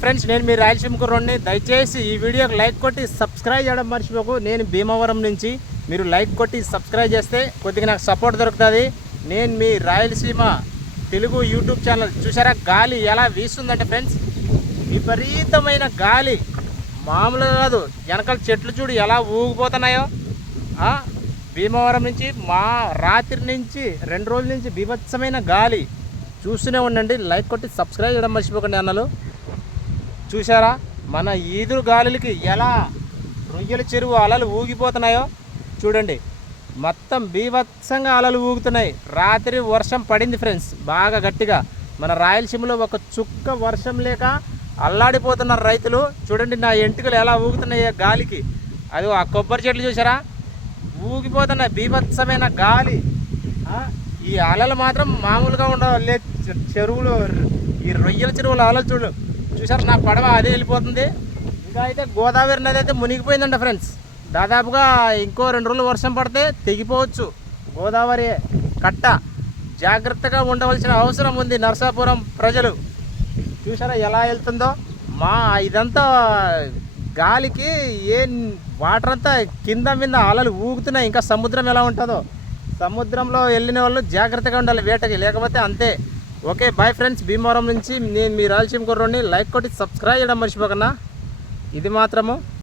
Friends, నేను మీ రాయలసీమ కుర్రోడిని. దయచేసి ఈ వీడియోకి లైక్ కొట్టి సబ్స్క్రైబ్ చేయడం మర్చిపోకు. నేను భీమవరం నుంచి. మీరు లైక్ కొట్టి సబ్స్క్రైబ్ చేస్తే కొద్దిగా నాకు సపోర్ట్ దొరుకుతుంది. నేను మీ రాయలసీమ తెలుగు యూట్యూబ్ ఛానల్. చూసారా గాలి ఎలా వీస్తుందంటే ఫ్రెండ్స్, విపరీతమైన గాలి, మామూలుగా కాదు. వెనకాల చెట్లు చూడు ఎలా ఊగిపోతున్నాయో. భీమవరం నుంచి రాత్రి నుంచి 2 రోజుల నుంచి బీభత్సమైన గాలి. చూస్తూనే ఉండండి. లైక్ కొట్టి సబ్స్క్రైబ్ చేయడం మర్చిపోకండి అన్నలు. చూసారా మన ఈదురు గాలులకి ఎలా రొయ్యల చెరువు అలలు ఊగిపోతున్నాయో చూడండి. మొత్తం బీభత్సంగా అలలు ఊగుతున్నాయి. రాత్రి వర్షం పడింది ఫ్రెండ్స్, బాగా గట్టిగా. మన రాయలసీమలో ఒక చుక్క వర్షం లేక అల్లాడిపోతున్నారు రైతులు. చూడండి నా ఎంటుకలు ఎలా ఊగుతున్నాయి గాలికి. అది ఆ కొబ్బరి చెట్లు చూసారా ఊగిపోతున్నాయి. బీభత్సమైన గాలి. ఈ అలలు మాత్రం మామూలుగా ఉండవు. చెరువులు, ఈ రొయ్యల చెరువుల అలలు చూసారు. నా పడవ అదే వెళ్ళిపోతుంది. ఇంకా అయితే గోదావరి నది అయితే మునిగిపోయిందంట ఫ్రెండ్స్. దాదాపుగా ఇంకో 2 రోజులు వర్షం పడితే తెగిపోవచ్చు గోదావరి కట్ట. జాగ్రత్తగా ఉండవలసిన అవసరం ఉంది నరసాపురం ప్రజలు. చూసారా ఎలా వెళ్తుందో. ఇదంతా గాలికి వాటర్ అంతా కింద మీద అలలు ఊగుతున్నాయి. ఇంకా సముద్రం ఎలా ఉంటుందో. సముద్రంలో వెళ్ళిన వాళ్ళు జాగ్రత్తగా ఉండాలి వేటకి, లేకపోతే అంతే. Okay bye friends. భీమవరం నుంచి నేను మీ రాయలసీమ కుర్రోడిని. లైక్ కొట్టి సబ్స్క్రైబ్ చేయడం మర్చిపోకన్నా. ఇది మాత్రము